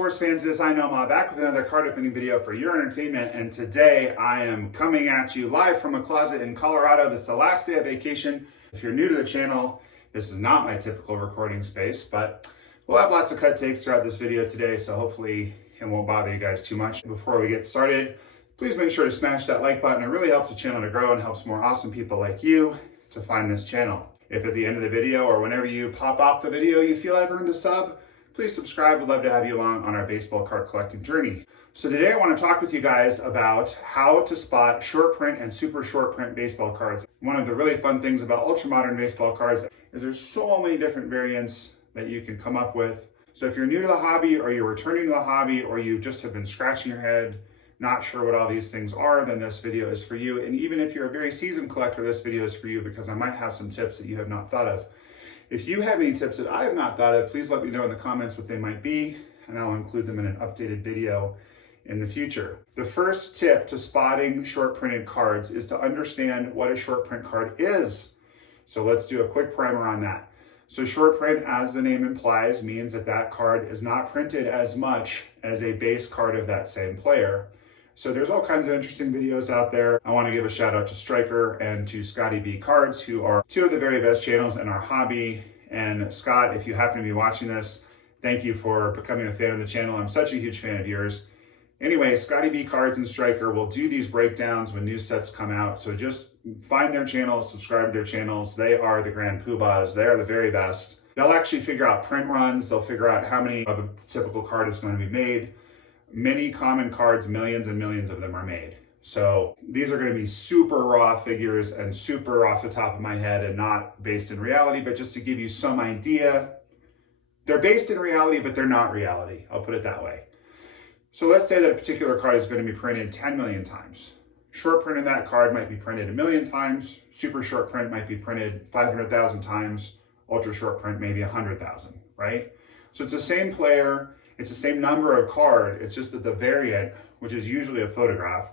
sports fans? It is I, NOMAH, back with another card opening video for your entertainment. And today I am coming at you live from a closet in Colorado. This is the last day of vacation. If you're new to the channel, this is not my typical recording space, but we'll have lots of cut takes throughout this video today, so hopefully it won't bother you guys too much. Before we get started, please make sure to smash that like button. It really helps the channel to grow and helps more awesome people like you to find this channel. If at the end of the video or whenever you pop off the video you feel I've earned a sub, please subscribe. We'd love to have you along on our baseball card collecting journey. So today I want to talk with you guys about how to spot short print and super short print baseball cards. One of the really fun things about ultra modern baseball cards is there's so many different variants that you can come up with. So if you're new to the hobby or you're returning to the hobby or you just have been scratching your head, not sure what all these things are, then this video is for you. And even if you're a very seasoned collector, this video is for you because I might have some tips that you have not thought of. If you have any tips that I have not thought of, please let me know in the comments what they might be, and I'll include them in an updated video in the future. The first tip to spotting short printed cards is to understand what a short print card is. So let's do a quick primer on that. So short print, as the name implies, means that that card is not printed as much as a base card of that same player. So there's all kinds of interesting videos out there. I want to give a shout out to Striker and to Scotty B Cards, who are two of the very best channels in our hobby. And Scott, if you happen to be watching this, thank you for becoming a fan of the channel. I'm such a huge fan of yours. Anyway, Scotty B Cards and Striker will do these breakdowns when new sets come out. So just find their channels, subscribe to their channels. They are the grand poobahs. They are the very best. They'll actually figure out print runs. They'll figure out how many of a typical card is going to be made. Many common cards, millions and millions of them are made. So these are going to be super raw figures and super off the top of my head and not based in reality, but just to give you some idea. They're based in reality, but they're not reality. I'll put it that way. So let's say that a particular card is going to be printed 10 million times. Short print in that card might be printed 1 million times. Super short print might be printed 500,000 times. Ultra short print maybe 100,000, right? So it's the same player. It's the same number of card, it's just that the variant, which is usually a photograph,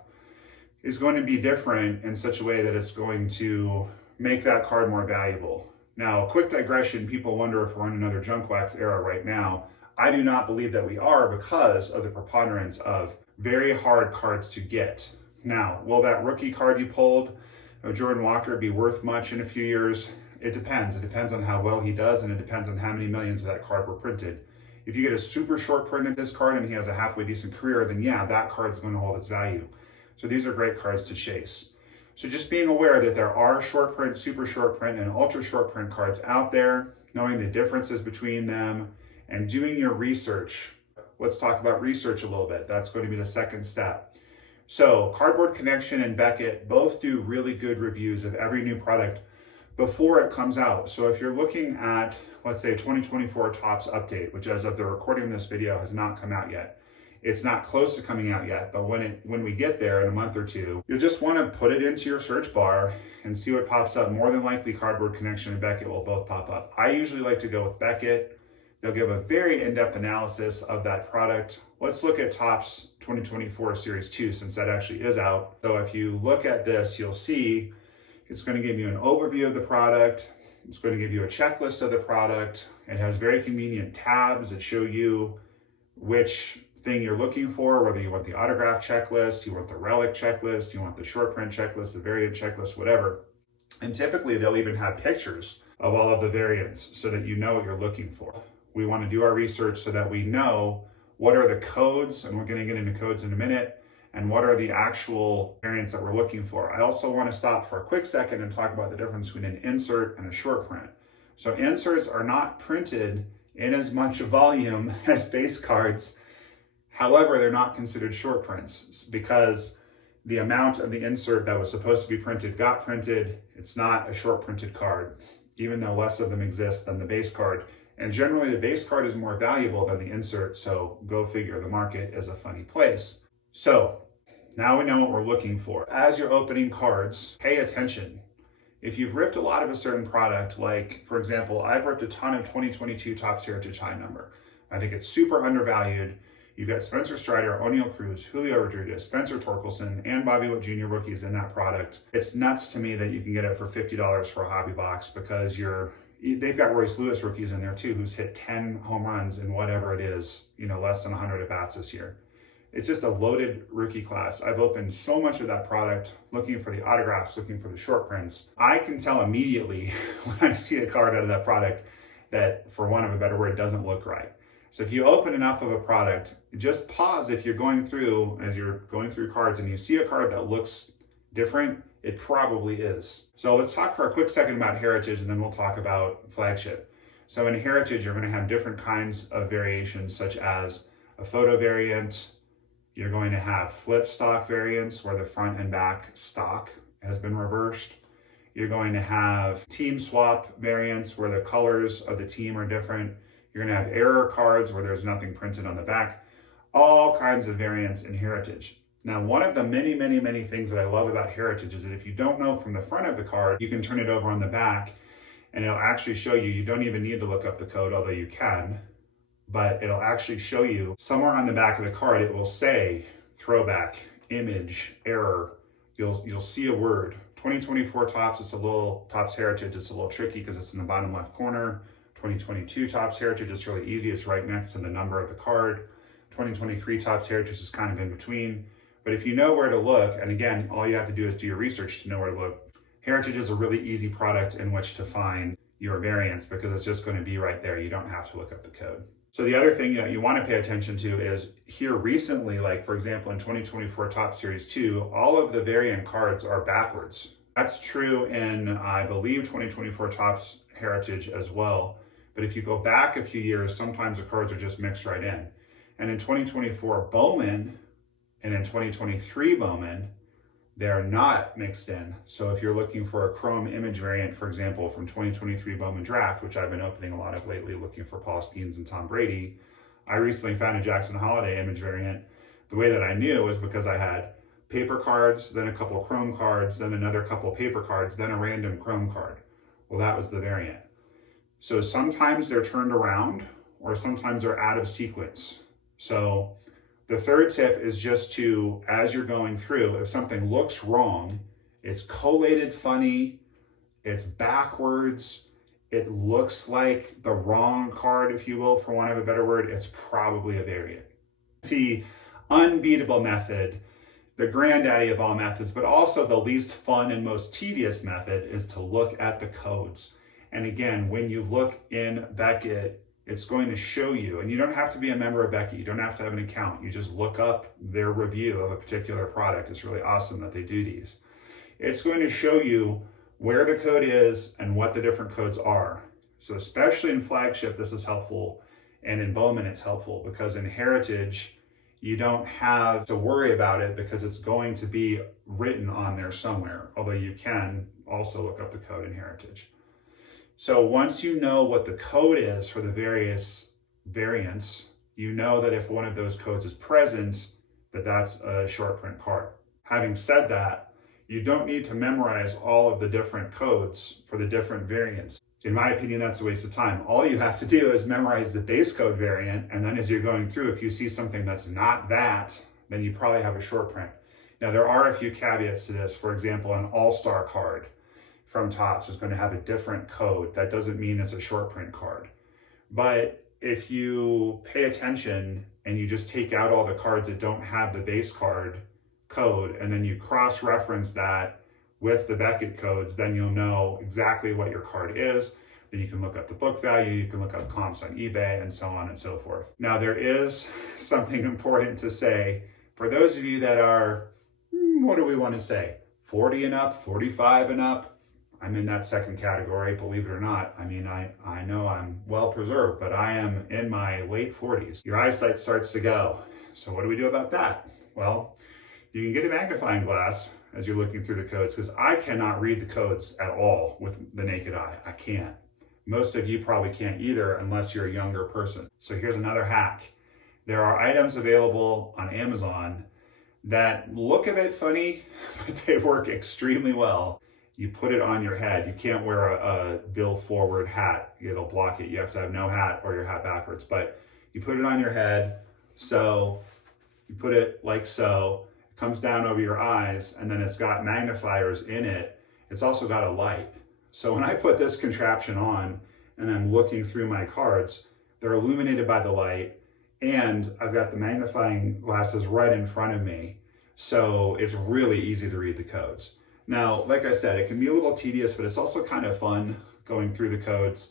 is going to be different in such a way that it's going to make that card more valuable. Now, a quick digression, people wonder if we're in another junk wax era right now. I do not believe that we are because of the preponderance of very hard cards to get. Now, will that rookie card you pulled of Jordan Walker be worth much in a few years? It depends. It depends on how well he does, and it depends on how many millions of that card were printed. If you get a super short print of this card and he has a halfway decent career, then yeah, that card's going to hold its value. So these are great cards to chase. So just being aware that there are short print, super short print, and ultra short print cards out there, knowing the differences between them, and doing your research. Let's talk about research a little bit. That's going to be the second step. So Cardboard Connection and Beckett both do really good reviews of every new product before it comes out. So if you're looking at, let's say, 2024 Topps update, which as of the recording of this video has not come out yet. It's not close to coming out yet, but when we get there in a month or two, you'll just want to put it into your search bar and see what pops up. More than likely, Cardboard Connection and Beckett will both pop up. I usually like to go with Beckett. They'll give a very in-depth analysis of that product. Let's look at Topps 2024 Series 2, since that actually is out. So if you look at this, you'll see it's going to give you an overview of the product. It's going to give you a checklist of the product. It has very convenient tabs that show you which thing you're looking for, whether you want the autograph checklist, you want the relic checklist, you want the short print checklist, the variant checklist, whatever. And typically they'll even have pictures of all of the variants so that you know what you're looking for. We want to do our research so that we know what are the codes, and we're going to get into codes in a minute, and what are the actual variants that we're looking for. I also want to stop for a quick second and talk about the difference between an insert and a short print. So inserts are not printed in as much volume as base cards. However, they're not considered short prints because the amount of the insert that was supposed to be printed got printed. It's not a short printed card, even though less of them exist than the base card. And generally the base card is more valuable than the insert, so go figure, the market is a funny place. So now we know what we're looking for. As you're opening cards, pay attention. If you've ripped a lot of a certain product, like for example, I've ripped a ton of 2022 Topps Heritage High Number. I think it's super undervalued. You've got Spencer Strider, O'Neill Cruz, Julio Rodriguez, Spencer Torkelson, and Bobby Witt Jr. rookies in that product. It's nuts to me that you can get it for $50 for a hobby box because you're they've got Royce Lewis rookies in there too, who's hit 10 home runs in whatever it is, less than 100 at bats this year. It's just a loaded rookie class. I've opened so much of that product, looking for the autographs, looking for the short prints. I can tell immediately when I see a card out of that product that, for want of a better word, doesn't look right. So if you open enough of a product, just pause if you're going through, as you're going through cards and you see a card that looks different, it probably is. So let's talk for a quick second about Heritage, and then we'll talk about Flagship. So in Heritage, you're going to have different kinds of variations, such as a photo variant. You're going to have flip stock variants where the front and back stock has been reversed. You're going to have team swap variants where the colors of the team are different. You're going to have error cards where there's nothing printed on the back. All kinds of variants in Heritage. Now, one of the many, many, many things that I love about Heritage is that if you don't know from the front of the card, you can turn it over on the back and it'll actually show you. You don't even need to look up the code, although you can. But it'll actually show you somewhere on the back of the card, it will say throwback, image, error. You'll see a word. 2024 Topps, Topps Heritage, it's a little tricky because it's in the bottom left corner. 2022 Topps Heritage, it's really easy. It's right next to the number of the card. 2023 Topps Heritage is kind of in between. But if you know where to look, and again, all you have to do is do your research to know where to look. Heritage is a really easy product in which to find your variants because it's just going to be right there. You don't have to look up the code. So the other thing that you want to pay attention to is here recently, like for example, in 2024 Topps Series 2, all of the variant cards are backwards. That's true in, I believe, 2024 Topps Heritage as well. But if you go back a few years, sometimes the cards are just mixed right in. And in 2024 Bowman and in 2023 Bowman, they're not mixed in. So if you're looking for a chrome image variant, for example, from 2023 Bowman Draft, which I've been opening a lot of lately, looking for Paul Skeens and Tom Brady, I recently found a Jackson Holiday image variant. The way that I knew was because I had paper cards, then a couple chrome cards, then another couple paper cards, then a random chrome card. Well, that was the variant. So sometimes they're turned around or sometimes they're out of sequence. So the third tip is just to, as you're going through, if something looks wrong, it's collated funny, it's backwards, it looks like the wrong card, if you will, for want of a better word, it's probably a variant. The unbeatable method, the granddaddy of all methods, but also the least fun and most tedious method is to look at the codes. And again, when you look in Beckett, it's going to show you, and you don't have to be a member of Beckett, you don't have to have an account, you just look up their review of a particular product. It's really awesome that they do these. It's going to show you where the code is and what the different codes are. So especially in Flagship, this is helpful, and in Bowman, it's helpful, because in Heritage, you don't have to worry about it because it's going to be written on there somewhere, although you can also look up the code in Heritage. So once you know what the code is for the various variants, you know that if one of those codes is present, that's a short print card. Having said that, you don't need to memorize all of the different codes for the different variants. In my opinion, that's a waste of time. All you have to do is memorize the base code variant, and then as you're going through, if you see something that's not that, then you probably have a short print. Now, there are a few caveats to this. For example, an all-star card from Topps is going to have a different code. That doesn't mean it's a short print card. But if you pay attention and you just take out all the cards that don't have the base card code, and then you cross-reference that with the Beckett codes, then you'll know exactly what your card is. Then you can look up the book value, you can look up comps on eBay, and so on and so forth. Now, there is something important to say. For those of you that are, what do we want to say, 40 and up, 45 and up, I'm in that second category, believe it or not. I mean, I know I'm well preserved, but I am in my late 40s. Your eyesight starts to go. So what do we do about that? Well, you can get a magnifying glass as you're looking through the codes, because I cannot read the codes at all with the naked eye. I can't. Most of you probably can't either unless you're a younger person. So here's another hack. There are items available on Amazon that look a bit funny, but they work extremely well. You put it on your head. You can't wear a bill forward hat. It'll block it. You have to have no hat or your hat backwards. But you put it on your head, so you put it like so. Comes down over your eyes, and then it's got magnifiers in it. It's also got a light. So when I put this contraption on and I'm looking through my cards, they're illuminated by the light, and I've got the magnifying glasses right in front of me. So it's really easy to read the codes. Now, like I said, it can be a little tedious, but it's also kind of fun going through the codes.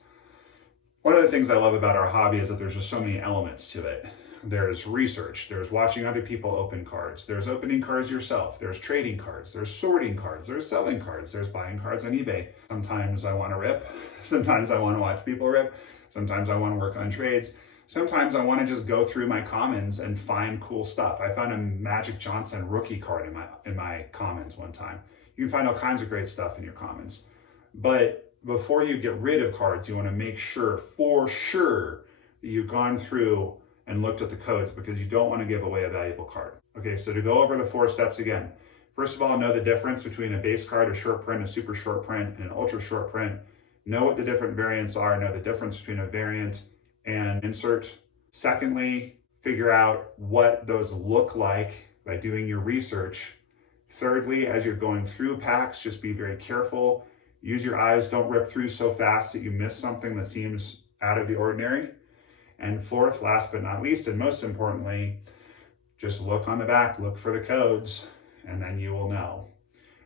One of the things I love about our hobby is that there's just so many elements to it. There's research, there's watching other people open cards, there's opening cards yourself, there's trading cards, there's sorting cards, there's selling cards, there's buying cards on eBay. Sometimes I want to rip, sometimes I want to watch people rip, sometimes I want to work on trades, sometimes I want to just go through my commons and find cool stuff. I found a Magic Johnson rookie card in my commons one time. You can find all kinds of great stuff in your commons. But before you get rid of cards, you want to make sure, for sure, that you've gone through and looked at the codes, because you don't want to give away a valuable card. Okay, so to go over the 4 steps again. First of all, know the difference between a base card, a short print, a super short print, and an ultra short print. Know what the different variants are. Know the difference between a variant and insert. Secondly, figure out what those look like by doing your research. Thirdly, as you're going through packs, just be very careful. Use your eyes. Don't rip through so fast that you miss something that seems out of the ordinary. And fourth, last but not least, and most importantly, just look on the back, look for the codes, and then you will know.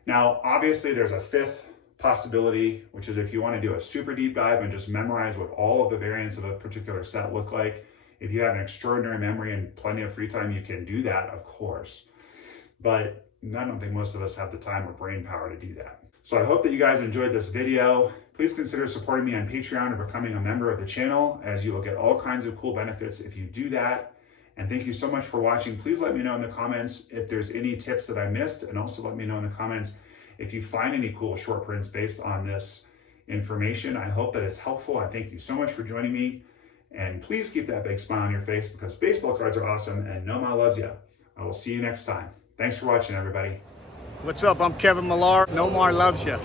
Now, obviously, there's a 5th possibility, which is if you want to do a super deep dive and just memorize what all of the variants of a particular set look like. If you have an extraordinary memory and plenty of free time, you can do that, of course. But I don't think most of us have the time or brain power to do that. So I hope that you guys enjoyed this video. Please consider supporting me on Patreon or becoming a member of the channel, as you will get all kinds of cool benefits if you do that. And thank you so much for watching. Please let me know in the comments if there's any tips that I missed, and also let me know in the comments if you find any cool short prints based on this information. I hope that it's helpful. I thank you so much for joining me. And please keep that big smile on your face, because baseball cards are awesome and NOMAH loves you. I will see you next time. Thanks for watching, everybody. What's up? I'm Kevin Millar. NOMAH loves you.